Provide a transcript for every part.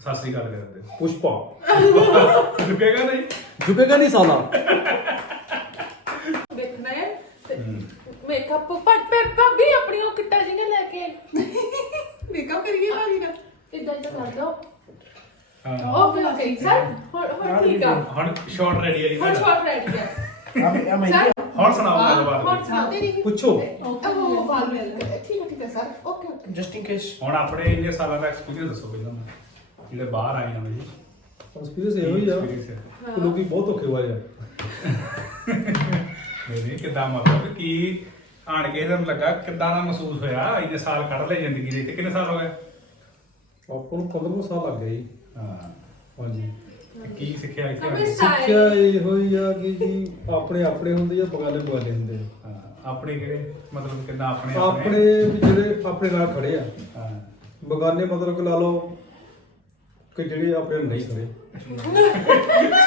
ਸਤਿ ਸ੍ਰੀ ਅਕਾਲ ਕਰਦੇ ਪੁਸ਼ਪਾ। ਰੁਕੇਗਾ ਨਹੀਂ? ਝੁਕੇਗਾ ਨਹੀਂ ਸਾਲਾ। ਦੇਖਣਾ ਹੈ ਮੇਕਅਪ ਪੱਟ ਪੇ ਭਾਬੀ ਆਪਣੀ ਉਹ ਕਿੱਟਾ ਜਿਹੀਆਂ ਲੈ ਕੇ ਮੇਕਅਪ ਕਰੀਏ ਭਾਜੀ ਦਾ ਇਦਾਂ ਇਦਾਂ ਕਰ ਦੋ। ਹਾਂ। ਓਕੇ ਓਕੇ ਸਰ ਹੁਣ ਹੁਣ ਠੀਕ ਆ। ਹੁਣ ਸ਼ਾਰਟ ਰੈਡੀ ਹੈ ਜੀ ਹੁਣ। ਸ਼ਾਟ ਰੈਡੀ ਆ। ਆ। ਸਰ ਹੁਣ ਸੁਣਾਓ ਹੁਣ ਗੱਲਬਾਤ ਸੁਣਾਓ। ਠੀਕ ਪੁੱਛੋ। ਉਹ ਬਾਲ ਮਿਲ ਠੀਕ ਠੀਕ ਹੈ sir okay okay. Just in case ਹੁਣ ਆਪਣੇ ਇੰਨੇ ਸਾਲਾਂ ਦਾ ਐਕਸਪੀਰੀਅੰਸ ਦੱਸੋ ਪਹਿਲਾਂ। ਜਿਹੜੇ ਬਾਹਰ ਆਏ ਨਾ ਜੀ ਐਕਸਪੀਰੀਅੰਸ ਇਹੋ ਹੀ ਆ। Experience ਹੈ। ਕਿ ਲੋਕੀ ਬਹੁਤ ਧੋਖੇ ਵਾਲੇ ਆ। ਨਹੀਂ ਨਹੀਂ ਕਿੱਦਾਂ ਮਤਲਬ ਕੀ ਆਣ ਕੇ ਤੁਹਾਨੂੰ ਲੱਗਾ ਕਿੱਦਾਂ ਦਾ ਮਹਿਸੂਸ ਹੋਇਆ? ਇੰਨੇ ਸਾਲ ਕੱਢ ਲਏ ਜ਼ਿੰਦਗੀ ਦੇ। ਤੇ ਕਿੰਨੇ ਸਾਲ ਹੋ ਗਏ? ਆਪਾਂ ਨੂੰ 15 ਸਾਲ ਲੱਗ ਗਏ ਜੀ। ਹਾਂ। ਹਾਂਜੀ। ਤੇ ਕੀ ਸਿੱਖਿਆ ਇੱਥੇ ਆ ਕੇ? ਸਿੱਖਿਆ ਇਹੋ ਹੀ ਆ ਕਿ ਜੀ ਆਪਣੇ ਆਪਣੇ ਹੁੰਦੇ ਆ ਬਗਾਨੇ ਬਗਾਨੇ ਹੁੰਦੇ ਆ। ਹਾਂ, ਆਪਣੇ ਕਿਹੜੇ? ਮਤਲਬ ਕਿੱਦਾਂ ਆਪਣੇ ਆਪਣੇ? ਵੀ ਜਿਹੜੇ ਆਪਣੇ ਨਾਲ ਖੜੇ ਆ। ਹਾਂ। ਬਗਾਨੇ ਮਤਲਬ ਕਿ ਲਾ ਲਓ ਕਿ ਜਿਹੜੇ ਆਪਣੇ ਨਹੀਂ ਖੜੇ।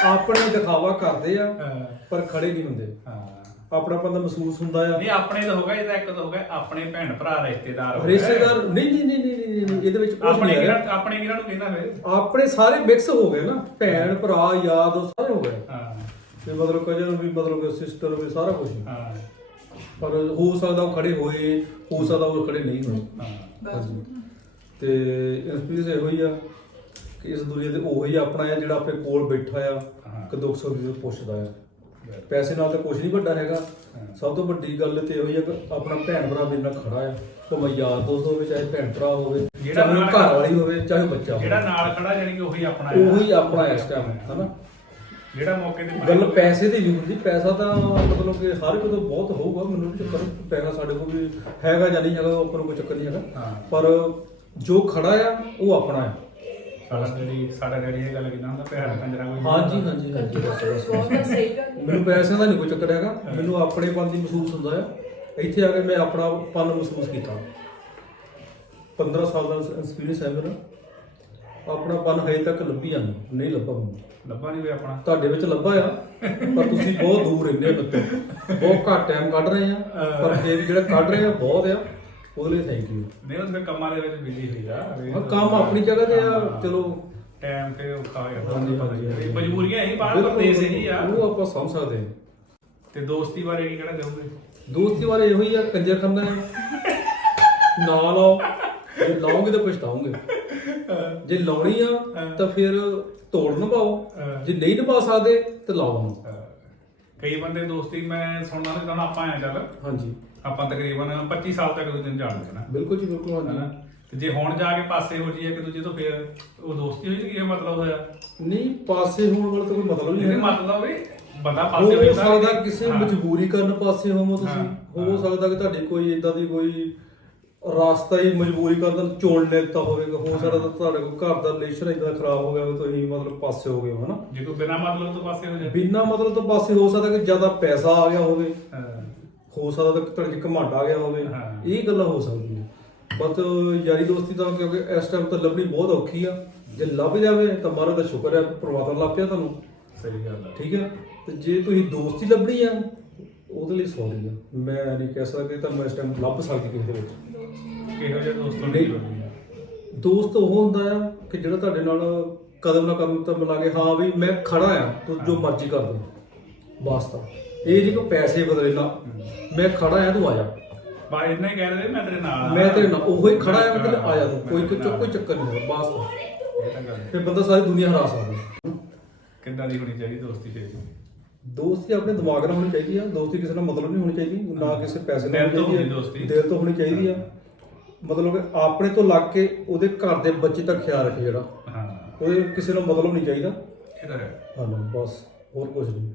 ਆਪਣੇ ਦਿਖਾਵਾ ਕਰਦੇ ਆ ਹਾਂ, ਪਰ ਖੜੇ ਨਹੀਂ ਹੁੰਦੇ। ਹਾਂ। ਆਪਣਾ ਬੰਦਾ ਮਹਿਸੂਸ ਹੁੰਦਾ ਆ। ਨਹੀਂ ਆਪਣੇ ਤਾਂ ਹੋਗਾ ਇਹਦਾ ਇੱਕ ਤਾਂ ਹੋਗਾ ਆਪਣੇ ਭੈਣ ਭਰਾ ਰਿਸ਼ਤੇਦਾਰ ਹੋ ਗਏ। ਰਿਸ਼ਤੇਦਾਰ ਨਹੀਂ ਨਹੀਂ ਨਹੀਂ ਨਹੀਂ ਨਹੀਂ, ਨਹੀਂ ਇਹਦੇ ਵਿੱਚ ਆਪਣੇ ਨਹੀਂ ਕਿਹੜਾ ਹੈ। ਆਪਣੇ ਕਿਹੜਾ ਨੂੰ ਕਹਿੰਦਾ ਫਿਰ ਆਪਣੇ ਸਾਰੇ ਮਿਕਸ ਹੋ ਗਏ ਨਾ। ਭੈਣ ਭਰਾ ਯਾਰ ਦੋਸਤ ਸਾਰੇ ਹੋ ਗਏ। ਹਾਂ। ਤੇ ਮਤਲਬ ਕਜਨ ਵੀ ਮਤਲਬ ਕਿ ਸਿਸਟਰ ਵੀ ਸਾਰਾ ਕੁਝ। ਹਾਂ। ਪਰ ਹੋ ਸਕਦਾ ਉਹ ਖੜੇ ਹੋਏ ਹੋ ਸਕਦਾ ਉਹ ਖੜੇ ਨਹੀਂ ਹੋਏ। ਹਾਂ। ਹਾਂਜੀ। ਤੇ ਐਕਸਪੀਰੀਅੰਸ ਇਹੋ ਹੀ ਆ। ਕਿ ਇਸ ਦੁਨੀਆ ਤੇ ਉਹੀ ਆਪਣਾ ਆ ਜਿਹੜਾ ਆਪਣੇ ਕੋਲ ਬੈਠਾ ਆ ਹਾਂ। ਕਿ ਦੁੱਖ ਸੁੱਖ ਦੀ ਪੁੱਛਦਾ ਆ। ਪੈਸੇ ਨਾਲ ਤਾਂ ਕੁਝ ਨਹੀਂ ਵੱਡਾ ਹੈਗਾ। ਸਭ ਤੋਂ ਵੱਡੀ ਗੱਲ ਤੇ ਇਹੋ ਹੀ ਕਿ ਆਪਣਾ ਭੈਣ ਭਰਾ ਮੇਰੇ ਨਾਲ ਖੜਾ ਆ। ਭਾਵੇਂ ਯਾਰ ਦੋਸਤ ਹੋਵੇ ਚਾਹੇ ਭੈਣ ਭਰਾ ਹੋਵੇ ਜਿਹੜਾ ਨਾਲ- ਘਰ ਵਾਲੀ ਹੋਵੇ ਚਾਹੇ ਬੱਚਾ ਜਿਹੜਾ ਨਾਲ ਖੜਾ ਜਾਨੀ ਕਿ ਉਹੀ ਆਪਣਾ ਹੈ। ਉਹੀ ਆਪਣਾ ਇਸ ਟਾਈਮ ਹਨਾ? ਜਿਹੜਾ ਮੌਕੇ ਤੇ ਗੱਲ ਪੈਸੇ ਦੀ ਨਹੀਂ ਹੁੰਦੀ। ਪੈਸਾ ਤਾਂ ਮਤਲਬ ਕਿ ਹਰ ਇੱਕ ਤੋਂ ਬਹੁਤ ਹੋਊਗਾ। ਮੈਨੂੰ ਨਹੀਂ ਚੱਕਰ ਪੈਸਾ ਸਾਡੇ ਕੋਲ ਵੀ ਹੈਗਾ ਜਾਂ ਨਹੀਂ ਹੈਗਾ ਉਹ ਨੂੰ ਕੋਈ ਚੱਕਰ ਨਹੀਂ ਹੈਗਾ। ਹਾਂ। ਪਰ ਜੋ ਖੜਾ ਆ ਉਹ ਆਪਣਾ ਆ। ਸਾਡਾ ਜਿਹੜੀ ਸਾਡਾ ਡੈਡੀ ਇਹ ਗੱਲ ਕਿਦਾਂ ਹੁੰਦਾ ਭੈਣ ਕੰਜਰਾ ਕੋਈ ਹਾਂਜੀ ਹਾਂਜੀ ਹਾਂਜੀ। ਮੈਨੂੰ ਪੈਸਿਆਂ ਦਾ ਨਹੀਂ ਕੋਈ ਚੱਕਰ ਹੈਗਾ। ਮੈਨੂੰ ਆਪਣੇ ਪਨ ਦੀ ਮਹਿਸੂਸ ਹੁੰਦਾ ਆ। ਇੱਥੇ ਆ ਕੇ ਮੈਂ ਆਪਣਾ ਪਨ ਮਹਿਸੂਸ ਕੀਤਾ। 15 ਸਾਲ ਦਾ ਐਕਸਪੀਰੀਅੰਸ ਹੈ ਮੇਰਾ। ਆਪਣਾ ਪਨ ਹਜੇ ਤੱਕ ਲੱਭੀ ਜਾਂਦਾ। ਨਹੀਂ ਲੱਭਾ ਮੈਨੂੰ। ਲੱਭਾ ਨਹੀਂ ਹੋਇਆ ਆਪਣਾ? ਤੁਹਾਡੇ ਵਿੱਚ ਲੱਭਾ ਆ। ਪਰ ਤੁਸੀਂ ਬਹੁਤ ਦੂਰ ਰਹਿੰਦੇ ਹੋ ਬਹੁਤ ਘੱਟ ਟਾਈਮ ਕੱਢ ਰਹੇ ਆ। ਪਰ ਫਿਰ ਵੀ ਜਿਹੜਾ ਕੱਢ ਰਹੇ ਆ ਬਹੁਤ ਆ। ਉਹਦੇ ਲਈ ਥੈਂਕ ਯੂ ਨਹੀਂ ਉਹ ਤੇ ਕੰਮਾਂ ਦੇ ਵਿੱਚ ਬਿਜ਼ੀ ਹੋਈ ਆ। ਹਾਂ, ਕੰਮ ਆਪਣੀ ਜਗ੍ਹਾ ਤੇ ਆ, ਚਲੋ। ਟਾਈਮ ਤੇ ਔਖਾ ਹੋ ਜਾਂਦਾ ਹਾਂਜੀ ਹਾਂਜੀ ਹਾਂਜੀ। ਮਜਬੂਰੀਆਂ ਹੀ ਬਾਹਰ ਬਿਲਕੁਲ, ਪਰਦੇਸ ਹੀ ਆ। ਉਹ ਆਪਾਂ ਸਮਝ ਸਕਦੇ ਹਾਂ। ਤੇ ਦੋਸਤੀ ਬਾਰੇ ਕੀ ਕਹਿਣਾ ਚਾਹੋਗੇ ਦੋਸਤੀ ਵਾਲੇ ਇਹੋ ਹੀ ਆ ਕੰਜਰ ਖੰਦਾ ਨਾ ਲਾਓ ਜੇ ਲਾਓਗੇ ਤਾਂ ਪਛਤਾਓਗੇ ਜੇ ਲਾਉਣੀ ਆ ਤਾਂ ਫਿਰ ਤੋੜ ਨਾ ਪਾਓ। ਜੇ ਨਹੀਂ ਨਿਭਾ ਸਕਦੇ ਤਾਂ ਲਾਓ। ਅਹ ਕਈ ਬੰਦੇ ਦੋਸਤੀ ਮੈਂ ਸੁਣਨਾ ਤੇ ਤਾਂ ਆਪਾਂ ਆਇਆ ਚੱਲ। ਹਾਂਜੀ। ਆਪਾਂ ਤਕਰੀਬਨ 25 ਸਾਲ ਤੱਕ ਦੂਜੇ ਨੂੰ ਜਾਣਦੇ ਨਾ ਬਿਲਕੁਲ ਜੀ ਬਿਲਕੁਲ ਹਨਾ? ਹਾਂਜੀ ਤੇ ਜੇ ਹੁਣ ਜਾ ਕੇ ਪਾਸੇ ਹੋ ਜਾਈਏ ਇੱਕ ਦੂਜੇ ਤੋਂ ਫਿਰ ਉਹ ਦੋਸਤੀ ਹੋਈ ਤੇ ਕੀ ਮਤਲਬ ਹੋਇਆ? ਨਹੀਂ ਪਾਸੇ ਹੋਣ ਵਾਲਾ ਤਾਂ ਕੋਈ ਮਤਲਬ ਨਹੀਂ ਇਹਦੇ ਹੈ। ਮਤਲਬ ਵੀ ਬੰਦਾ ਪਾਸੇ ਹੋ ਜਾਂਦਾ ਸਕਦਾ ਕਿਸੇ ਹਾਂ। ਮਜਬੂਰੀ ਕਾਰਨ ਪਾਸੇ ਹੋਵੋ ਤੁਸੀਂ। ਹਾਂ, ਹੋ ਹਾਂ। ਸਕਦਾ ਕਿ ਤੁਹਾਡੀ ਕੋਈ ਇਦਾਂ ਦੀ ਕੋਈ ਰਾਸਤਾ ਹੀ ਮਜਬੂਰੀ ਕਾਰਨ ਚੋਣ ਲੈ ਦਿੱਤਾ ਹੋਵੇਗਾ ਹੋ। ਸਕਦਾ ਤਾਂ ਤੁਹਾਡੇ ਕੋਲ ਘਰ ਦਾ ਰਿਲੇਸ਼ਨ ਇਦਾਂ ਖਰਾਬ ਹੋ ਗਿਆ ਹੋਵੇ ਤੁਸੀਂ ਮਤਲਬ ਪਾਸੇ ਹੋ ਗਏ ਹੋ ਹਨਾ? ਜੇ ਕੋਈ ਬਿਨਾ ਮਤਲਬ ਤੋਂ ਪਾਸੇ ਹੋ ਜਾਏ। ਬਿਨਾਂ ਮਤਲਬ ਤੋਂ ਪਾਸੇ ਹੋ ਸਕਦਾ ਕਿ ਜ਼ਿਆਦਾ ਪੈਸਾ ਆ ਗਿਆ ਹੋਵੇ। ਹਾਂ। ਹੋ ਸਕਦਾ ਕਿ ਤੁਹਾਡੇ ਘਮੰਡ ਆ ਗਿਆ ਹੋਵੇ। ਹਾਂ। ਇਹ ਗੱਲਾਂ ਹੋ ਸਕਦੀਆਂ। ਬਸ ਯਾਰੀ ਦੋਸਤੀ ਤਾਂ ਕਿਉਂਕਿ ਇਸ ਟਾਈਮ ਤਾਂ ਲੱਭਣੀ ਬਹੁਤ ਔਖੀ ਆ। ਜੇ ਲੱਭ ਜਾਵੇ ਤਾਂ ਮਹਾਰਾਜ ਦਾ ਸ਼ੁਕਰ ਹੈ ਪਰਮਾਤਮਾ ਲੱਭ ਪਿਆ ਤੁਹਾਨੂੰ। ਸਹੀ ਗੱਲ ਹੈ ਠੀਕ ਹੈ? ਤੇ ਜੇ ਤੁਸੀਂ ਦੋਸਤੀ ਲੱਭਣੀ ਆ ਉਹਦੇ ਲਈ ਸੌਰੀ ਆ ਮੈਂ ਨਹੀਂ ਕਹਿ ਸਕਦਾ ਕਿ ਤੁਹਾਨੂੰ ਇਸ ਟਾਈਮ ਲੱਭ ਸਕਦੀ ਕਿਸੇ ਦੇ ਵਿੱਚ। ਕਿਹੋ ਜਿਹੇ ਦੋਸਤੋਂ ਨਹੀਂ। ਨਹੀਂ ਦੋਸਤ ਉਹ ਹੁੰਦਾ ਆ ਕਿ ਜਿਹੜਾ ਤੁਹਾਡੇ ਨਾਲ ਕਦਮ ਨਾਲ ਕਦਮ ਤਾਂ ਮਿਲਾ ਕੇ ਹਾਂ ਵੀ ਮੈਂ ਖੜਾ ਆ ਤੂੰ ਜੋ ਮਰਜ਼ੀ ਕਰ ਦੇ। ਵਾਸਤਾ ਇਹ ਨਹੀਂ ਕਿ ਪੈਸੇ ਬਦਲੇ ਨਾ ਮੈਂ ਖੜਾ ਆ ਤੂੰ ਆ ਜਾ। ਬਾ ਇੰਨਾ ਹੀ ਕਹਿ ਰਹੇ ਮੈਂ ਤੇਰੇ ਨਾਲ ਆ। ਮੈਂ ਤੇਰੇ ਨਾਲ ਉਹੋ ਹੀ ਖੜਾ ਆ ਮਤਲਬ ਆ ਜਾ ਤੂੰ। ਕੋਈ ਮੈਂ ਕੋਈ ਚੱਕਰ ਨਹੀਂ ਬਸ। ਇਹ ਤਾਂ ਗੱਲ ਹੈ। ਫਿਰ ਬੰਦਾ ਸਾਰੀ ਦੁਨੀਆ ਹਰਾ ਸਕਦਾ। ਕਿੱਦਾਂ ਦੀ ਹੋਣੀ ਚਾਹੀਦੀ ਦੋਸਤੀ ਫਿਰ ਦੋਸਤੀ ਆਪਣੇ ਦਿਮਾਗ ਨਾਲ ਹੋਣੀ ਚਾਹੀਦੀ ਆ। ਦੋਸਤੀ ਕਿਸੇ ਨਾਲ ਮਤਲਬ ਨਹੀਂ ਹੋਣੀ ਚਾਹੀਦੀ। ਨਾ ਕਿਸੇ ਪੈਸੇ ਨਾਲ ਦਿਲ ਤੋਂ ਹੋਣੀ ਚਾਹੀਦੀ ਦੋਸਤੀ। ਆ ਦਿਲ ਤੋਂ ਹੋਣੀ ਚਾਹੀਦੀ ਆ। ਮਤਲਬ ਕਿ ਆਪਣੇ ਤੋਂ ਲੱਗ ਕੇ ਉਹਦੇ ਘਰ ਦੇ ਬੱਚੇ ਦਾ ਖਿਆਲ ਰੱਖੇ ਜਿਹੜਾ। ਹਾਂ। ਉਹਦੇ ਕਿਸੇ ਨਾਲ ਮਤਲਬ ਨਹੀਂ ਚਾਹੀਦਾ। ਇਹ ਤਾਂ ਹੈ। ਹਾਂ ਬਸ। ਹੋਰ ਕੁਝ ਨਹੀਂ।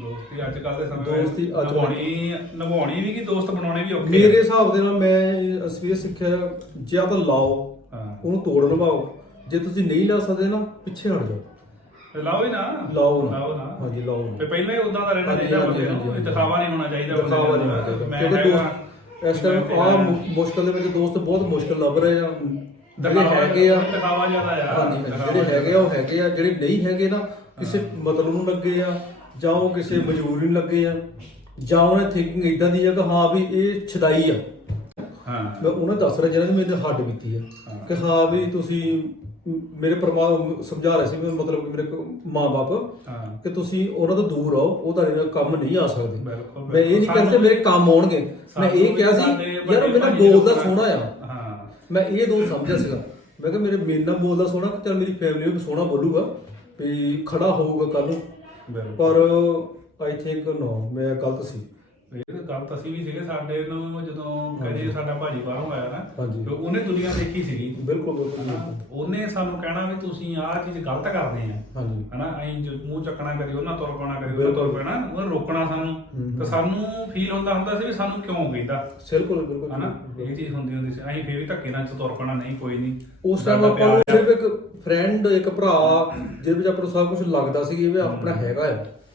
ਦੋਸਤੀ ਅੱਜ ਕੱਲ ਦੇ ਸਮੇਂ ਦੋਸਤੀ ਵਿੱਚ ਅੱਜ ਕੱਲ੍ਹ- ਨਿਭਾਉਣੀ ਨਿਭਾਉਣੀ ਵੀ ਕਿ ਦੋਸਤ ਬਣਾਉਣੇ ਵੀ ਔਖੇ ਮੇਰੇ ਆ। ਹਿਸਾਬ ਦੇ ਨਾਲ ਮੈਂ ਅਸਵੀਰ ਸਿੱਖਿਆ ਜਾਂ ਤਾਂ ਲਾਓ ਹਾਂ। ਉਹਨੂੰ ਤੋੜ ਨਿਭਾਓ ਜੇ ਤੁਸੀਂ ਨਹੀਂ ਲਾ ਸਕਦੇ ਨਾ ਪਿੱਛੇ ਹਟ ਜਾਓ। ਤੇ ਲਾਓ ਹੀ ਨਾ। ਲਾਓ ਨਾ। ਲਾਓ ਨਾ। ਹਾਂਜੀ ਲਾਓ ਨਾ। ਤੇ ਪਹਿਲਾਂ ਹੀ ਉਦਾਂ ਦਾ ਰਹਿਣਾ ਹਾਂਜੀ, ਚਾਹੀਦਾ ਹਾਂਜੀ, ਬੰਦੇ ਹਾਂਜੀ, ਨੂੰ ਹਾਂਜੀ। ਦਿਖਾਵਾ ਨਹੀਂ ਹੋਣਾ ਚਾਹੀਦਾ ਬੰਦੇ ਦਿਖਾਵਾ ਨਹੀਂ ਦਾ। ਹੋਣਾ ਚਾਹੀਦਾ। ਮੈਂ ਕਿਉਂਕਿ ਹੈਗਾ, ਦੋਸਤ ਇਸ ਟਾਈਮ ਮੈਂ ਆ ਹੈਗਾ। ਮੁਸ਼ਕਲ ਦੇ ਵਿੱਚ ਦੋਸਤ ਬਹੁਤ ਮੁਸ਼ਕਲ ਲੱਭ ਰਹੇ ਆ। ਜਿਹੜੇ ਦਿਖਾਵਾ- ਹੈਗੇ ਆ। ਦਿਖਾਵਾ ਜ਼ਿਆਦਾ ਆ। ਹਾਂਜੀ ਹਾਂਜੀ, ਦਿਖਾਵਾ ਜਿਹੜੇ ਹੈਗੇ ਆ ਉਹ ਹੈਗੇ ਆ। ਜਿਹੜੇ ਨਹੀਂ ਹੈਗੇ ਨਾ ਕਿਸੇ ਮਤਲਬ ਨੂੰ ਲੱਗੇ ਆ। ਜਾਂ ਉਹ ਕਿਸੇ ਮਜਬੂਰੀ ਨੂੰ ਲੱਗੇ ਆ ਜਾਂ ਉਹਨਾਂ ਥਿੰਕਿੰਗ ਇਦਾਂ ਦੀ ਆ ਕਿ ਹਾਂ ਵੀ ਇਹ ਛਦਾਈ ਆ। ਹਾਂ। ਮੈਂ ਉਹਨਾਂ ਦੱਸ ਰਿਹਾ ਜਿਹਨਾਂ ਨੇ ਮੇਰੇ ਹੱਡ ਬੀਤੀ ਆ। ਕਿ ਹਾਂ ਵੀ ਤੁਸੀਂ ਮ- ਮੇਰੇ ਪਰਮਾਤਮਾ ਸਮਝਾ ਰਹੇ ਸੀ ਮੈਨੂੰ ਮਤਲਬ ਕਿ ਮੇਰੇ ਮਾਂ-ਬਾਪ ਹਾਂ। ਕਿ ਤੁਸੀਂ ਉਹਨਾਂ ਤੋਂ ਦੂਰ ਰਹੋ ਉਹ ਤੁਹਾਡੇ ਨਾਲ ਕੰਮ ਨਹੀਂ ਆ ਸਕਦੇ। ਮੈਂ ਇਹ ਨਹੀਂ। ਕਹਿੰਦਾ ਮੇਰੇ ਕੰਮ ਆਉਣਗੇ। ਮੈਂ ਇਹ ਕਿਹਾ ਸੀ ਯਾਰ ਮੇਰਾ ਬੋਲਦਾ ਲੋਕ- ਸੋਹਣਾ ਆ। ਹਾਂ। ਮੈਂ ਇਹ ਦੋ ਸਮਝਿਆ ਸੀਗਾ। ਮੈਂ ਕਿਹਾ ਮੇਰੇ ਨਾਲ ਬੋਲਦਾ ਸੋਹਣਾ ਕਿ ਚੱਲ ਮੇਰੀ ਫੈਮਿਲੀ ਨੂੰ ਸੋਹਣਾ ਬੋਲੂਗਾ ਵੀ ਖੜਾ ਹੋਊਗਾ ਕੱਲ ਨੂੰ। ਬਿਲਕੁਲ। ਪਰ ਆਈ ਥਿੰਕ ਨੋ ਮੈਂ ਗਲਤ ਸੀ। ਇਹ ਗੱਲ ਤਾਂ ਅਸੀਂ ਵੀ ਸੀਗੇ ਸਾਡੇ ਨੂੰ ਜਦੋਂ ਕਦੇ ਸਾਡਾ ਭਾਜੀ ਬਾਹਰੋਂ ਆਇਆ ਨਾ ਹਾਂਜੀ। ਤੇ ਉਹਨੇ ਦੁਨੀਆ ਦੇਖੀ ਸੀਗੀ। ਬਿਲਕੁਲ ਬਿਲਕੁਲ ਹਨਾ ਉਹਨੇ ਸਾਨੂੰ ਕਹਿਣਾ ਵੀ ਤੁਸੀਂ ਆਹ ਚੀਜ਼ ਗਲਤ ਕਰਦੇ ਆ। ਹਾਂਜੀ। ਹਨਾ ਐਂ ਜੋ ਮੂੰਹ ਚੱਕਣਾ ਕਰੀ ਉਹਨਾਂ ਤੁਰ ਪੈਣਾ ਕਰੀ ਉਹਨਾਂ ਤੁਰ ਪੈਣਾ ਉਹਨੇ ਰੋਕਣਾ ਸਾਨੂੰ। ਤਾਂ ਸਾਨੂੰ ਫੀਲ ਹੁੰਦਾ ਹੁੰਦਾ ਸੀ ਵੀ ਸਾਨੂੰ ਕਿਉਂ ਕਹਿੰਦਾ। ਬਿਲਕੁਲ ਬਿਲਕੁਲ ਹਨਾ ਇਹ ਚੀਜ਼ ਹੁੰਦੀ ਹੁੰਦੀ ਸੀ। ਅਸੀਂ ਫੇਰ ਵੀ ਧੱਕੇ ਨਾਲ ਤੁਰ ਪੈਣਾ ਨਹੀਂ ਕੋਈ ਨਹੀਂ। ਉਸ ਟਾਈਮ ਆਪਾਂ ਨੂੰ। ਸਿਰਫ ਇੱਕ ਫਰੈਂਡ ਇੱਕ ਭਰਾ ਜਿਹਦੇ ਵਿੱਚ ਆਪਾਂ ਨੂੰ ਸਭ ਕੁਝ ਲੱਗਦਾ ਸੀ ਇਹ ਆਪਣਾ ਹੈਗਾ ਆ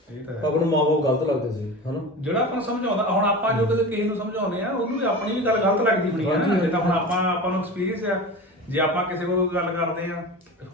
ਇਹ ਤਾਂ ਹੈ। ਆਪਾਂ ਨੂੰ ਮਾਂ-ਬਾਪ ਗਲਤ ਲੱਗਦੇ ਸੀ ਹਨਾ ਜਿਹੜਾ ਆਪਾਂ ਨੂੰ ਸਮਝਾਉਂਦਾ ਹੁਣ ਆਪਾਂ ਜੋ ਕਦੇ ਕਿਸੇ ਨੂੰ ਸਮਝਾਉਂਦੇ ਆ ਉਹਨੂੰ ਵੀ ਆਪਣੀ ਵੀ ਗੱਲ ਗਲਤ ਲੱਗਦੀ ਹੋਣੀ ਆ ਹਾਂਜੀ, ਨਾ ਹਾਂਜੀ। ਜਿੱਦਾਂ ਹੁਣ ਆਪਾਂ ਆਪਾਂ ਨੂੰ ਐਕਸਪੀਰੀਅੰਸ ਆ ਜੇ ਆਪਾਂ ਕਿਸੇ ਕੋਲ ਗੱਲ ਕਰਦੇ ਆ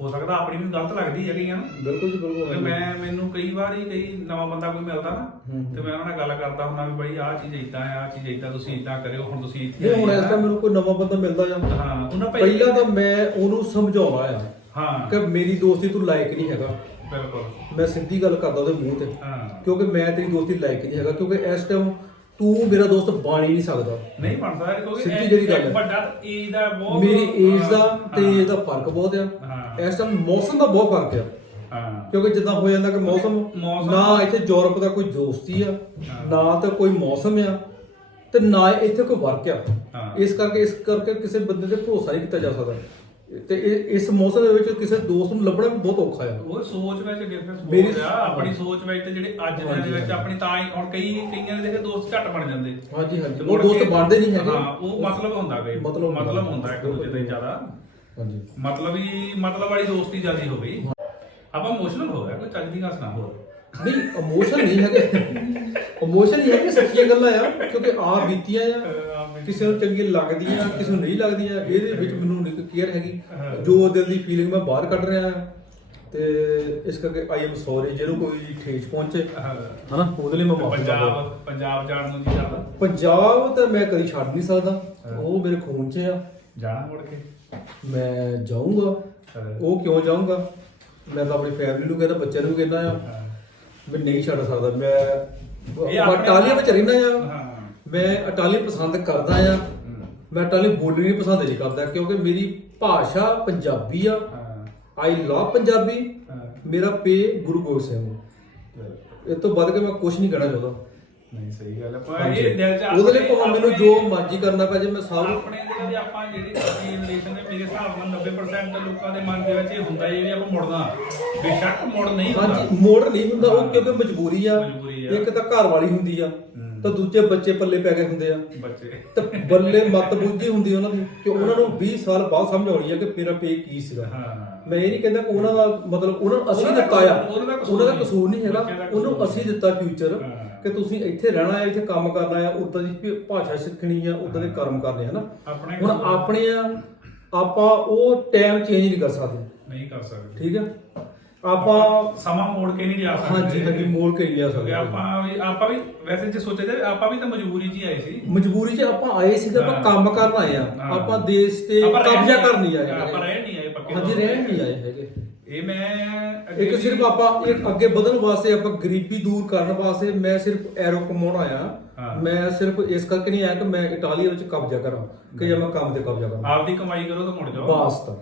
ਹੋ ਸਕਦਾ ਆਪਣੀ ਵੀ ਗਲਤ ਲੱਗਦੀ ਹੈ ਕਈਆਂ ਨੂੰ ਬਿਲਕੁਲ ਜੀ ਬਿਲਕੁਲ ਕਿਉਂਕਿ ਮੈਂ ਮੈਨੂੰ ਕਈ ਵਾਰੀ ਕਈ ਨਵਾਂ ਬੰਦਾ ਕੋਈ ਮਿਲਦਾ ਨਾ ਹੂੰ। ਤੇ ਮੈਂ ਉਹਨਾਂ ਨਾਲ ਗੱਲ ਕਰਦਾ ਹੁੰਦਾ ਵੀ ਬਈ ਆਹ ਚੀਜ਼ ਇਦਾਂ ਆ ਆਹ ਚੀਜ਼ ਇਦਾਂ ਤੁਸੀਂ ਇਦਾਂ ਕਰਿਓ ਹੁਣ ਤੁਸੀਂ ਇੱਥੇ ਇਹ ਹੁਣ ਆਏ ਇਸ ਆ। ਟਾਈਮ ਮੈਨੂੰ ਕੋਈ ਨਵਾਂ ਬੰਦਾ ਮਿਲਦਾ ਜਾਂ ਹਾਂ ਉਹਨਾਂ ਪਹਿਲੀ ਪਹਿਲਾਂ ਤਾਂ ਮੈਂ ਉਹਨੂੰ ਸਮਝਾਉਣਾ ਆ ਹਾਂ। ਕਿ ਮੇਰੀ ਦੋਸਤੀ ਤੂੰ ਲਾਇਕ ਨਹੀਂ ਹੈਗਾ। ਬਿਲਕੁਲ। ਮੈਂ ਸਿੱਧੀ ਗੱਲ ਕਰਦਾ ਉਹਦੇ ਮੂੰਹ ਤੇ। ਹਾਂ। ਕਿਉਂਕਿ ਮੈਂ ਤੇਰੀ ਦੋਸਤੀ ਲਾਇਕ ਨਹੀਂ ਹੈਗਾ ਕਿਉਂਕਿ ਇਸ ਟਾਈਮ ਤੂੰ ਮੇਰਾ ਦੋਸਤ ਬਣ ਹੀ ਨਹੀਂ ਸਕਦਾ। ਨਹੀਂ ਬਣ ਸਕਦਾ ਕਿਉਂਕਿ ਸਿੱਧੀ ਜਿਹੜੀ ਗੱਲ ਹੈ। ਵੱਡਾ ਏਜ ਦਾ ਬਹੁਤ ਮੇਰੀ ਏਜ ਦਾ ਤੇ ਏਜ ਦਾ ਫ਼ਰਕ ਬਹੁਤ ਆ। ਹਾਂ। ਇਸ ਟਾਈਮ ਮੌਸਮ ਦਾ ਬਹੁਤ ਫ਼ਰਕ ਆ। ਹਾਂ। ਕਿਉਂਕਿ ਜਿੱਦਾਂ ਹੋ ਜਾਂਦਾ ਕਿ ਮੌਸਮ ਨਾ ਇੱਥੇ ਯੂਰਪ ਦਾ ਕੋਈ ਦੋਸਤੀ ਆ। ਨਾ ਤਾਂ ਕੋਈ ਮੌਸਮ ਆ ਤੇ ਨਾ ਇੱਥੇ ਕੋਈ ਵਰਕ ਆ। ਇਸ ਕਰਕੇ ਇਸ ਕਰਕੇ ਕਿਸੇ ਬੰਦੇ ਤੇ ਭਰੋਸਾ ਨਹੀਂ ਕੀਤਾ ਜਾ ਸਕਦਾ। ਤੇ ਇਹ ਇਸ ਮੌਸਮ ਦੇ ਵਿੱਚ ਕਿਸੇ ਦੋਸਤ ਨੂੰ ਲੱਭਣਾ ਵੀ ਬਹੁਤ ਔਖਾ ਆ ਉਹ ਸੋਚ ਵਿੱਚ ਡਿਫਰੈਂਸ ਮੇਰੀ- ਬਹੁਤ ਆ ਆਪਣੀ ਸੋਚ ਵਿੱਚ ਤੇ ਜਿਹੜੇ ਅੱਜ ਦੇ ਹਾਂਜੀ, ਵਿੱਚ ਹਾਂਜੀ। ਆਪਣੀ ਤਾਂ ਹੀ ਹੁਣ ਕਈ ਕਈਆਂ ਦੇ ਦੇਖੇ ਦੋਸਤ ਘੱਟ ਬਣ ਜਾਂਦੇ। ਹਾਂਜੀ ਹਾਂਜੀ। ਉਹ ਮੁੜ ਦੋਸਤ ਬਣਦੇ ਨਹੀਂ ਹੈਗੇ। ਹਾਂ ਉਹ ਮਤਲਬ ਹੁੰਦਾ ਕਈ। ਮਤਲਬ ਹੁੰਦਾ। ਮਤਲਬ ਹੁੰਦਾ ਇੱਕ ਦੂਜੇ ਦਾ ਜ਼ਿਆਦਾ। ਹਾਂਜੀ। ਮਤਲਬ ਹੀ ਮਤਲਬ ਵਾਲੀ ਦੋਸਤੀ ਜ਼ਿਆਦੀ ਹੋ ਗਈ। ਆਪਾਂ ਇਮੋਸ਼ਨਲ ਹੋ ਗਿਆ ਕੋਈ ਚੱਜ ਦੀ ਗੱਲ ਨਾ ਹੋ ਨਹੀਂ ਇਮੋਸ਼ਨ ਨਹੀਂ ਹੈਗੇ। ਇਮੋਸ਼ਨ ਨਹੀਂ ਹੈਗੇ ਸੱਚੀਆਂ ਗੱਲਾਂ ਆ ਕਿਉਂਕਿ ਆ ਬੀਤੀਆਂ ਆ ਕਿਸੇ ਨੂੰ ਚੰਗੀ ਲੱਗਦੀਆਂ ਕਿਸੇ ਨੂੰ ਨਹੀਂ ਲੱਗਦੀਆਂ ਇਹਦੇ ਵਿੱਚ ਮੈਨੂੰ ਨਹੀਂ ਕੇਅਰ ਹੈਗੀ। ਜੋ ਦਿਲ ਦੀ ਫੀਲਿੰਗ ਮੈਂ ਬਾਹਰ ਕੱਢ ਰਿਹਾ ਤੇ ਇਸ ਕਰਕੇ ਆਈ ਐਮ ਸੌਰੀ ਜਿਹਨੂੰ ਕੋਈ ਠੇਸ ਪਹੁੰਚੇ ਹਨਾ ਉਹਦੇ ਲਈ ਮੈਂ ਮਾਫੀ ਪੰਜਾਬ ਪੰਜਾਬ ਜਾਣ ਨੂੰ ਜੀ ਕਰਦਾ ਪੰਜਾਬ ਤਾਂ ਮੈਂ ਕਦੀ ਛੱਡ ਨਹੀਂ ਸਕਦਾ। ਉਹ ਮੇਰੇ ਖੂਨ 'ਚ ਆ। ਜਾਣਾ ਮੁੜ ਕੇ? ਮੈਂ ਜਾਊਂਗਾ। ਹਾਂ। ਉਹ ਕਿਉਂ ਜਾਊਂਗਾ? ਮੈਂ ਤਾਂ ਆਪਣੀ ਫੈਮਿਲੀ ਨੂੰ ਕਹਿੰਦਾ ਬੱਚਿਆਂ ਨੂੰ ਕਹਿੰਦਾ ਆ। ਹਾਂ। ਮੈਂ ਨਹੀਂ ਛੱਡ ਸਕਦਾ। ਮੈਂ ਆਪਣੇ- ਇਟਾਲੀਆ ਵਿੱਚ ਰਹਿੰਦਾ ਆ ਹਾਂ। ਮੈਂ ਇਟਾਲੀਅਨ ਪਸੰਦ ਕਰਦਾ ਆ। ਮੈਂ ਇਟਾਲੀਅਨ ਬੋਲਣੀ ਵੀ ਪਸੰਦ ਨਹੀਂ ਕਰਦਾ ਕਿਉਂਕਿ ਮੇਰੀ ਭਾਸ਼ਾ ਪੰਜਾਬੀ ਆ। ਹਾਂ। I love Punjabi. ਹਾਂ। ਮੇਰਾ ਪੇ ਗੁਰੂ ਗੋਬਿੰਦ ਸਿੰਘ। ਇਹ ਤੋਂ ਵੱਧ ਕੇ ਮੈਂ ਕੁਝ ਨਹੀਂ ਕਹਿਣਾ ਚਾਹੁੰਦਾ। ਨਹੀਂ ਸਹੀ ਗੱਲ ਹੈ ਪਰ ਹਾਂਜੀ। ਇਹ ਦਿਲ ਚ ਉਹਦੇ ਲਈ ਆਪਣੇ- ਭਾਵੇਂ ਮੈਨੂੰ ਆਪਣੇ- ਜੋ ਮਰਜ਼ੀ ਕਰਨਾ ਪੈ ਜੇ ਮੈਂ ਸਭ ਆਪਣੇ ਦੇ ਵਿੱਚ ਆਪਾਂ ਜਿਹੜੀ ਸਾਡੀ ਰਿਲੇਸ਼ਨ ਦੇ ਮੇਰੇ ਹਿਸਾਬ ਨਾਲ 90% ਲੋਕਾਂ ਦੇ ਮਨ ਦੇ ਵਿੱਚ ਇਹ ਹੁੰਦਾ ਹੀ ਹੈ ਵੀ ਆਪਾਂ ਮੁੜਨਾ। ਬੇਸ਼ੱਕ ਮੁੜ ਨਹੀਂ ਹੁੰਦਾ। ਹਾਂਜੀ ਮੋੜ ਨਹੀਂ ਹੁੰਦਾ ਉਹ ਕਿਉਂਕਿ ਮਜਬੂਰੀ ਆ। ਮਜਬੂਰੀ ਆ। ਇੱਕ ਤਾਂ ਘਰ ਵਾਲੀ ਹੁੰਦੀ ਆ ਤਾਂ ਦੂਜੇ ਬੱਚੇ ਪੱਲੇ ਪੈ ਗਏ ਹੁੰਦੇ ਆ। ਬੱਚੇ। ਤੇ ਬੱਲੇ ਮਤ ਬੁੱਝੀ ਹੁੰਦੀ ਉਹਨਾਂ ਦੀ ਕਿ ਉਹਨਾਂ ਨੂੰ 20 ਸਾਲ ਬਾਅਦ ਸਮਝ ਆਉਣੀ ਹੈ ਕਿ ਮੇਰਾ ਪੇ ਕੀ ਸੀਗਾ। ਹਾਂ। ਮੈਂ ਇਹ ਨਹੀਂ ਕਹਿੰਦਾ ਕਿ ਉਹਨਾਂ ਦਾ ਮਤਲਬ ਉਹਨਾਂ ਨੂੰ ਅਸੀਂ ਦਿੱਤਾ ਆ। ਉਹਨਾਂ ਦਾ ਕਸੂਰ ਨਹੀਂ। ਹੈਗਾ। ਉਹਨੂੰ ਅਸੀਂ ਦਿੱਤਾ ਫਿਊਚਰ। ਕਿ ਤੁਸੀਂ ਇੱਥੇ ਰਹਿਣਾ ਹੈ ਇੱਥੇ ਕੰਮ ਕਰਨਾ ਹੈ ਉਦਾਂ ਦੀ ਭਾਸ਼ਾ ਸਿੱਖਣੀ ਆ ਉਦਾਂ ਦੇ ਕਰਮ ਕਰਨੇ ਹਨਾ? ਹੁਣ ਆਪਣੇ ਆ ਆਪਾਂ ਉਹ ਟਾਈਮ ਚੇਂਜ ਨਹੀਂ ਕਰ ਸਕਦੇ। ਨਹੀਂ ਕਰ ਸਕਦੇ। ਠੀਕ ਹੈ ਆਪਾਂ ਸਮਾਂ ਮੋੜ ਕੇ ਨਹੀਂ ਜਾ ਸਕਦੇ। ਹਾਂਜੀ ਹਾਂਜੀ ਮੋੜ ਕੇ ਨਹੀਂ ਲਿਆ ਸਕਦੇ। ਆਪਾਂ ਵੀ ਆਪਾਂ ਵੀ ਵੈਸੇ ਜੇ ਸੋਚਦੇ ਤੇ ਆਪਾਂ ਵੀ ਤਾਂ ਮਜਬੂਰੀ 'ਚ ਹੀ ਆਏ ਸੀ। ਮਜਬੂਰੀ 'ਚ ਆਪਾਂ ਆਏ ਸੀਗੇ ਆਪਾਂ ਹਾਂ। ਕੰਮ ਕਰਨ ਆਏ ਆ। ਹਾਂ। ਆਪਾਂ ਦੇਸ਼ ਤੇ ਆਪਾਂ ਕਬਜ਼ਾ ਕਰਨ ਨਹੀਂ ਆਏ ਆਪਾਂ ਹੈਗੇ। ਰਹਿਣ ਨਹੀਂ ਆਏ ਪੱਕੇ ਹਾਂਜੀ ਤੌਰ ਤੇ। ਰਹਿਣ ਨਹੀਂ ਆਏ ਹੈਗੇ। ਇਹ ਮੈਂ ਅੱਗੇ ਇੱਕ ਵੀ- ਸਿਰਫ ਆਪਾਂ ਇੱਕ ਅੱਗੇ ਵਧਣ ਵਾਸਤੇ ਆਪਾਂ ਗਰੀਬੀ ਦੂਰ ਕਰਨ ਵਾਸਤੇ ਮੈਂ ਸਿਰਫ ਐਰੋ ਕਮਾਉਣ ਆਇਆ। ਹਾਂ। ਮੈਂ ਸਿਰਫ ਇਸ ਕਰਕੇ ਨਹੀਂ ਆਇਆ ਕਿ ਮੈਂ ਇਟਾਲੀਆ ਵਿੱਚ ਕਬਜ਼ਾ ਕਰਾਂ ਕਿ ਜਾਂ ਮੈਂ ਕੰਮ ਤੇ ਕਬਜ਼ਾ ਕਰਾਂ। ਆਪਦੀ ਕਮਾਈ ਕਰੋ ਤਾਂ ਮੁੜ ਜਾਓ। ਬਸ ਤਾਂ।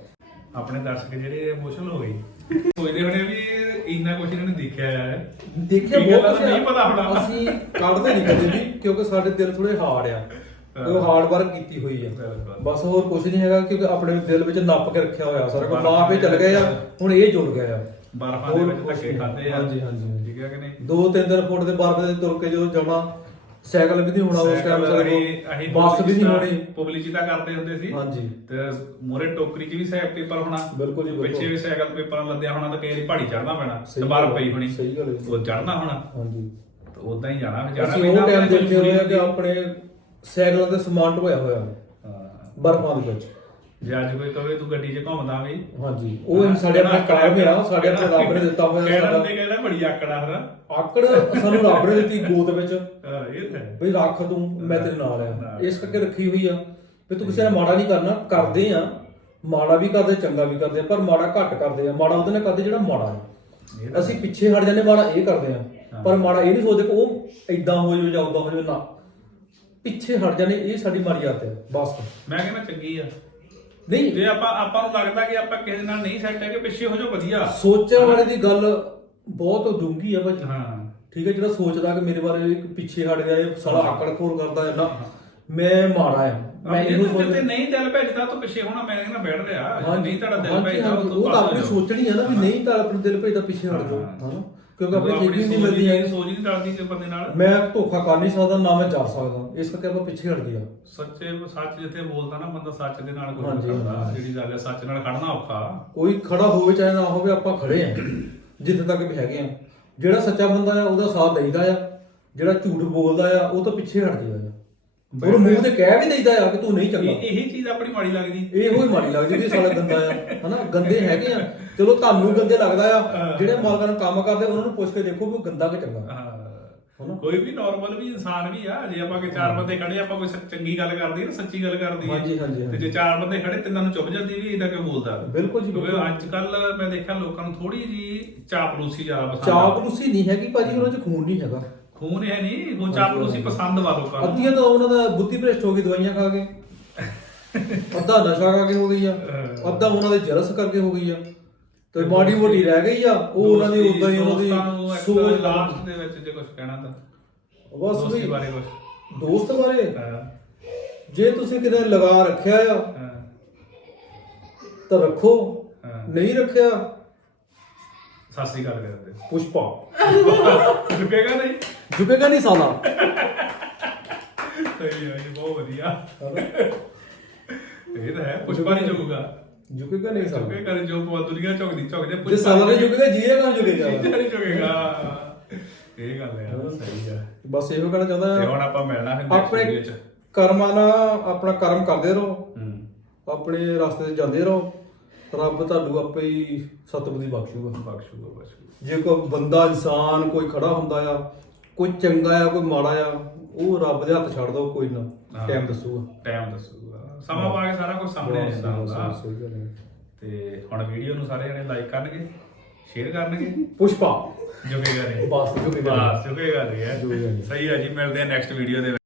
ਆਪਣੇ ਦਰਸ਼ਕ ਜਿਹੜੇ ਇਮੋਸ਼ਨਲ ਹੋ ਗਏ। ਸੋਚਦੇ ਹੋਣੇ ਵੀ ਇੰਨਾ ਕੁਝ ਇਹਨਾਂ ਨੇ ਦੇਖਿਆ ਹੈ ਦੇਖਿਆ ਬਹੁਤ ਗੱਲ ਕੁਛ ਆ। ਨਹੀਂ ਪਤਾ ਹੋਣਾ। ਅਸੀਂ ਕੱਢਦੇ ਨਹੀਂ ਕਦੇ ਵੀ ਕਿਉਂਕਿ ਸਾਡੇ ਦਿਲ ਥੋੜੇ ਹਾਰਡ ਆ ਉਹ ਹਾਰਡ ਵਰਕ ਕੀਤੀ ਹੋਈ ਆ ਬਿਲਕੁਲ। ਬਸ ਹੋਰ ਕੁਝ ਨਹੀਂ ਹੈਗਾ ਕਿਉਂਕਿ ਆਪਣੇ ਦਿਲ ਵਿੱਚ ਨੱਪ ਕੇ ਰੱਖਿਆ ਹੋਇਆ ਸਾਰਾ ਕੁਝ ਬਰਫ਼ ਮਾਂ ਪੇ ਚਲ ਗਏ ਆ ਹੁਣ ਇਹ ਜੁੜ ਗਿਆ ਆ ਬਰਫਾਂ ਦੇ ਹੋਰ ਵਿੱਚ ਕੁਛ ਧੱਕੇ ਨਹੀਂ। ਖਾਦੇ ਆ ਹਾਂਜੀ, ਹਾਂਜੀ। ਠੀਕ ਹੈ ਕਿ ਨਹੀਂ ਦੋ ਤਿੰਨ ਦਿਨ ਫੁੱਟ ਦੇ ਬਰਫ਼ ਦੇ ਤੁਰ ਕੇ ਜਦੋਂ ਜਾਣਾ ਸਾਈਕਲ ਵੀ ਨਹੀਂ ਹੋਣਾ ਉਸ ਟਾਈਮ ਸਾਡੇ ਬੱਸ ਵੀ ਨਹੀਂ ਹੋਣੀ। ਪਬਲਿਸਿਟੀ ਕਰਦੇ ਹੁੰਦੇ ਸੀ। ਹਾਂਜੀ। ਤੇ ਮੋਰੇ ਟੋਕਰੀ 'ਚ ਵੀ ਸਾਈਡ ਪੇਪਰ ਹੋਣਾ। ਬਿਲਕੁਲ ਜੀ। ਪਿੱਛੇ ਵੀ ਸਾਈਕਲ ਪੇਪਰ ਲੱਦਿਆ ਹੋਣਾ ਤਾਂ ਕਈ ਵਾਰੀ ਪਹਾੜੀ ਚੜਨਾ ਪੈਣਾ ਗੱਲ ਪਈ ਹੋਣੀ। ਸਹੀ ਗੱਲ ਹੈ। ਉਹ ਚੜਨਾ ਹੋਣਾ। ਹਾਂਜੀ। ਤੇ ਉਦਾਂ ਹੀ ਜਾਣਾ ਜਾਣਾ ਅਸੀਂ ਉਹ ਟਾਈਮ ਦੇਖੇ ਹੋਏ ਆ ਕਿ ਆਪਣੇ ਸਾਈਕਲਾਂ ਤੇ ਸਮਾਨ ਢੋਇਆ ਹੋਇਆ। ਹਾਂ। ਬਰਫ਼ਾਂ ਦੇ ਵਿੱਚ। ਜੇ ਅੱਜ ਕੋਈ ਕਵੇ ਤੂੰ ਗੱਡੀ 'ਚ ਘੁੰਮਦਾ ਵੀ। ਹਾਂਜੀ। ਉਹ ਸਾਡੇ ਆਪਣੇ ਕਾਇਮ ਆ ਸਾਡੇ ਆਪਣੇ ਰੱਬ ਨੇ ਦਿੱਤਾ ਹੋਇਆ ਕਹਿਣਾ ਸਾਡਾ। ਤੇ ਕਹਿੰਦਾ ਬੜੀ ਆਕੜਾ ਹਨਾ। ਆਕੜ ਸਾਨੂੰ ਰੱਬ ਨੇ ਦਿੱਤੀ ਗੋਦ ਵਿੱਚ। ਹਾਂ, ਇਹ ਤਾਂ ਹੈ। ਵੀ ਰੱਖ ਤੂੰ ਮੈਂ ਤੇਰੇ ਨਾਲ ਆ। ਇਸ ਕਰਕੇ ਰੱਖੀ ਹੋਈ ਆ। ਵੀ ਤੂੰ ਕਿਸੇ ਨਾਲ ਮਾੜਾ ਨਹੀਂ ਕਰਨਾ ਕਰਦੇ ਆ। ਮਾੜਾ ਵੀ ਕਰਦੇ ਚੰਗਾ ਵੀ ਕਰਦੇ ਆ ਪਰ ਮਾੜਾ ਘੱਟ ਕਰਦੇ ਆ। ਮਾੜਾ ਉਹਦੇ ਨਾਲ ਕਰਦੇ ਜਿਹੜਾ ਮਾੜਾ ਇਹ ਤਾਂ- ਅਸੀਂ ਪਿੱਛੇ ਹਟ ਜਾਂਦੇ ਮਾੜਾ ਇਹ ਕਰਦੇ ਆ। ਹਾਂ। ਪਰ ਮਾੜਾ ਇਹ ਨਹੀਂ ਸੋਚਦੇ ਕਿ ਉਹ ਇਦਾਂ ਹੋ ਜਾਵੇ ਜਾਂ ਉਦਾਂ ਹੋ ਜਾਵੇ ਨਾ। ਪਿੱਛੇ ਹਟ ਜਾਂਦੇ ਇਹ ਸਾਡੀ ਮਾੜੀ ਆਦਤ ਹੈ ਬਸ। ਮੈਂ ਕਹਿੰਦਾ ਚੰਗੀ ਆ। ਨਹੀਂ। ਜੇ ਆਪਾਂ ਆਪਾਂ ਨੂੰ ਲੱਗਦਾ ਕਿ ਆਪਾਂ ਕਿਸੇ ਨਾਲ ਨਹੀਂ ਸੈੱਟ ਹੈਗੇ ਪਿੱਛੇ ਹੋ ਜਾਓ ਵਧੀਆ। ਸੋਚਣ ਵਾਲੇ ਦੀ ਗੱਲ ਬਹੁਤ ਡੂੰਘੀ ਆ ਭਾਜੀ। ਹਾਂ। ਠੀਕ ਹੈ ਜਿਹੜਾ ਸੋਚਦਾ ਕਿ ਮੇਰੇ ਬਾਰੇ ਇੱਕ ਪਿੱਛੇ ਹਟ ਗਿਆ ਇਹ ਸਾਲਾ ਆਕੜ ਖੋਰ ਕਰਦਾ ਹੈ ਨਾ ਮੈਂ ਮਾੜਾ ਆ। ਮੈਂ ਇਹੋ ਜੇ ਸੋਚਦਾ ਨਹੀਂ ਦਿਲ ਭੇਜਦਾ ਤਾਂ ਪਿੱਛੇ ਹੋਣਾ ਮੈਂ ਕਹਿੰਦਾ ਬੈਠ ਰਿਹਾ। ਨਹੀਂ ਤੁਹਾਡਾ ਦਿਲ ਭੇਜਦਾ ਉਹ ਤਾਂ ਆਪਣੀ ਸੋਚਣੀ ਹੈ ਨਾ ਵੀ ਨਹੀਂ ਤਾਂ ਆਪਣਾ ਦਿਲ ਭੇਜਦਾ ਪਿੱਛੇ ਹਟ ਜਾਓ। ਹਾਂ। ਕਿਉਂਕਿ ਆਪਣੀ ਚੀਜ਼ ਨਹੀਂ ਮਿਲਦੀ ਹੈ ਹੈ ਸੋਚ ਨਹੀਂ ਚੱਲਦੀ ਕਿ ਬੰਦੇ ਨਾਲ। ਮੈਂ ਧੋਖਾ ਕਰ ਨਹੀਂ ਸਕਦਾ ਨਾ ਮੈਂ ਜਾ ਸਕਦਾ। ਇਸ ਕਰਕੇ ਆਪਾਂ ਪਿੱਛੇ ਹਟ ਗਿਆ ਸੱਚੇ ਸੱਚ ਜਿੱਥੇ ਬੋਲਦਾ ਨਾ ਬੰਦਾ ਸੱਚ ਦੇ ਨਾਲ ਕੋਈ ਕਰਦਾ। ਜਿਹੜੀ ਗੱਲ ਹੈ ਸੱਚ ਨਾਲ ਖੜਨਾ ਔਖਾ। ਕੋਈ ਖੜਾ ਹੋਵੇ ਚਾਹੇ ਨਾ ਹੋਵੇ ਆਪਾਂ ਖੜੇ ਆ। ਜਿੱਥੇ ਤੱਕ ਵੀ ਹੈਗੇ ਆ। ਜਿਹੜਾ ਸੱਚਾ ਬੰਦਾ ਆ ਉਹਦਾ ਸਾਥ ਦੇਈਦਾ ਆ। ਜਿਹੜਾ ਝੂਠ ਬੋਲਦਾ ਆ ਉਹ ਤਾਂ ਪਿੱਛੇ ਹਟ ਜਾਂਦਾ ਆ ਉਹ ਮੂੰਹ ਤੇ ਕਹਿ ਵੀ ਦੇਈਦਾ ਆ ਕਿ ਤੂੰ ਨਹੀਂ ਚੰਗਾ। ਇਹ ਇਹੀ ਚੀਜ਼ ਆਪਣੀ ਮਾੜੀ ਲੱਗਦੀ। ਇਹੋ ਹੀ ਮਾੜੀ ਲੱਗਦੀ ਵੀ ਸਾਲਾ ਗੰਦਾ ਆ। ਹਨਾ? ਗੰਦੇ ਹੈਗੇ ਆ। ਚਲੋ ਤੁਹਾਨੂੰ ਗੰਦੇ ਲੱਗਦਾ ਆ। ਜਿਹੜੇ ਮਾਲਕਾਂ ਨੂੰ ਕੰਮ ਕਰਦੇ ਉਹਨਾਂ ਨੂੰ ਪੁੱਛ ਕੇ ਦੇਖੋ ਵੀ ਉਹ ਗੰਦਾ ਕਿ ਚੰਗਾ। ਹਾਂ। ਕੋਈ ਵੀ ਨਾਰਮਲ ਵੀ ਇਨਸਾਨ ਵੀ ਆ। ਜੇ ਆਪਾਂ ਕਿ ਚਾਰ ਬੰਦੇ ਖੜੇ ਆਪਾਂ ਕੋਈ ਚੰਗੀ ਗੱਲ ਕਰਦੀ ਨਾ ਸੱਚੀ ਗੱਲ ਕਰਦੀ ਹਾਂਜੀ, ਹਾਂਜੀ, ਤੇ। ਜੇ ਚਾਰ ਬੰਦੇ ਖੜੇ ਤਿੰਨਾਂ ਨੂੰ ਚੁੱਪ ਜਾਂਦੀ ਵੀ ਇਹਦਾ ਕਿਉਂ ਬੋਲਦਾ ਬਿਲਕੁਲ ਜੀ, ਕਿਉਂਕਿ। ਅੱਜ ਕੱਲ ਮੈਂ ਦੇਖਿਆ ਲੋਕਾਂ ਨੂੰ ਥੋੜੀ ਜੀ ਚਾਪਲੂਸੀ ਜ਼ਿਆਦਾ ਪਸੰਦ ਆ। ਚਾਪਲੂਸੀ ਨਹੀਂ ਹੈਗੀ ਭਾਜੀ ਉਹਨਾਂ 'ਚ ਖੂਨ ਨਹੀਂ ਹੈਗਾ। ਖੂਨ ਹੈ ਨਹੀਂ ਉਹ ਚਾਪਲੂਸੀ ਪਸੰਦ ਵਾ ਲੋਕਾਂ ਨੂੰ। ਅੱਧੀਆਂ ਤਾਂ ਉਹਨਾਂ ਦਾ ਬੁੱਧੀ ਭ੍ਰਿਸ਼ਟ ਹੋ ਗਈ ਦਵਾਈਆਂ ਖਾ ਕੇ। ਅੱਧਾ ਨਸ਼ਾ ਖਾ ਕੇ ਹੋ ਗਈ ਆ ਅੱਧਾ ਉਹਨਾਂ ਦੇ ਜਲਸ ਕਰਕੇ ਹੋ ਗਈ ਆ। ਤੇ ਮਾੜੀ ਮੋਟੀ ਰਹਿ ਗਈ ਆ ਉਹ ਉਹਨਾਂ ਦੀ ਉਦਾਂ ਹੀ ਉਹਨਾਂ ਦੀ ਸੋਚ ਲਾਸਟ ਦੇ ਵਿੱਚ ਜੇ ਕੁਝ ਕਹਿਣਾ ਤਾਂ। ਬਸ ਵੀ ਬਾਰੇ ਕੁਝ ਦੋਸਤ ਬਾਰੇ? ਜੇ ਤੁਸੀਂ ਕਿਤੇ ਲਗਾ ਰੱਖਿਆ ਆ ਤਾਂ ਰੱਖੋ। ਨਹੀਂ ਰੱਖਿਆ ਸਤਿ ਸ੍ਰੀ ਅਕਾਲ ਪੁਸ਼ਪਾ। ਰੁਕੇਗਾ ਨਹੀਂ? ਝੁਕੇਗਾ ਨਹੀਂ ਸਾਲਾ। ਸਹੀ ਹੈ ਇਹ ਬਹੁਤ ਵਧੀਆ। ਇਹ ਤਾਂ ਹੈ ਪੁਸ਼ਪਾ ਨਹੀਂ ਝੁਕੂਗਾ। ਝੁਕੇਗਾ। ਨਹੀਂ ਸਾਲਾ। ਝੁਕੇ ਕਰ ਜੋ ਬਹੁਤ ਦੁਨੀਆ ਝੁਕਦੀ ਝੁਕਦੇ ਜੇ ਸਾਲਾ ਨਹੀਂ ਝੁਕੇਗਾ। ਜੀਏਗਾ ਝੁਕੇਗਾ ਨਹੀਂ ਝੁਕੇਗਾ। ਇਹ ਗੱਲ ਹੈ ਸਹੀ ਹੈ। ਬਸ ਇਹੋ ਕਹਿਣਾ ਚਾਹੁੰਦਾ ਤੇ ਹੁਣ ਆਪਾਂ ਮਿਲਣਾ ਹੈ ਆਪਣੇ ਕਰਮਾਂ ਨਾਲ ਆਪਣਾ ਕਰਮ ਕਰਦੇ ਰਹੋ। ਆਪਣੇ ਰਸਤੇ ਤੇ ਜਾਂਦੇ ਰਹੋ। ਰੱਬ ਤੁਹਾਨੂੰ ਆਪੇ ਹੀ ਸਤਿਬੁੱਧੀ ਬਖਸ਼ੂਗਾ ਬਖਸ਼ੂਗਾ ਬਖਸ਼ੂਗਾ ਜੇ ਕੋਈ ਬੰਦਾ ਇਨਸਾਨ ਕੋਈ ਖੜਾ ਹੁੰਦਾ ਆ ਕੋਈ ਚੰਗਾ ਆ ਕੋਈ ਮਾੜਾ ਆ ਉਹ ਰੱਬ ਦੇ ਹੱਥ ਛੱਡ ਦੋ ਕੋਈ ਨਾ। ਹਾਂ। ਟਾਈਮ ਦੱਸੂਗਾ ਟਾਈਮ ਦੱਸੂਗਾ ਸਮਾਂ ਪਾ ਕੇ ਸਾਰਾ ਕੁਝ ਸਾਹਮਣੇ ਆ ਜਾਂਦਾ ਹੁੰਦਾ। ਸਹੀ ਗੱਲ ਹੈ ਤੇ ਹੁਣ ਵੀਡੀਓ ਨੂੰ ਸਾਰੇ ਜਣੇ ਲਾਈਕ ਕਰਨਗੇ ਸ਼ੇਅਰ ਕਰਨਗੇ। ਪੁਸ਼ਪਾ। ਜੁਗੇਗਾ ਨਹੀਂ ਬਸ ਝੁਕੇਗਾ ਨਹੀਂ। ਬਸ ਜੁਗੇਗਾ ਨਹੀਂ ਹੈ ਜੁਗੇਗਾ ਨਹੀਂ। ਸਹੀ ਹੈ ਜੀ ਮਿਲਦੇ ਆ ਨੈਕਸਟ ਵੀਡੀਓ ਦੇ ਵਿੱਚ।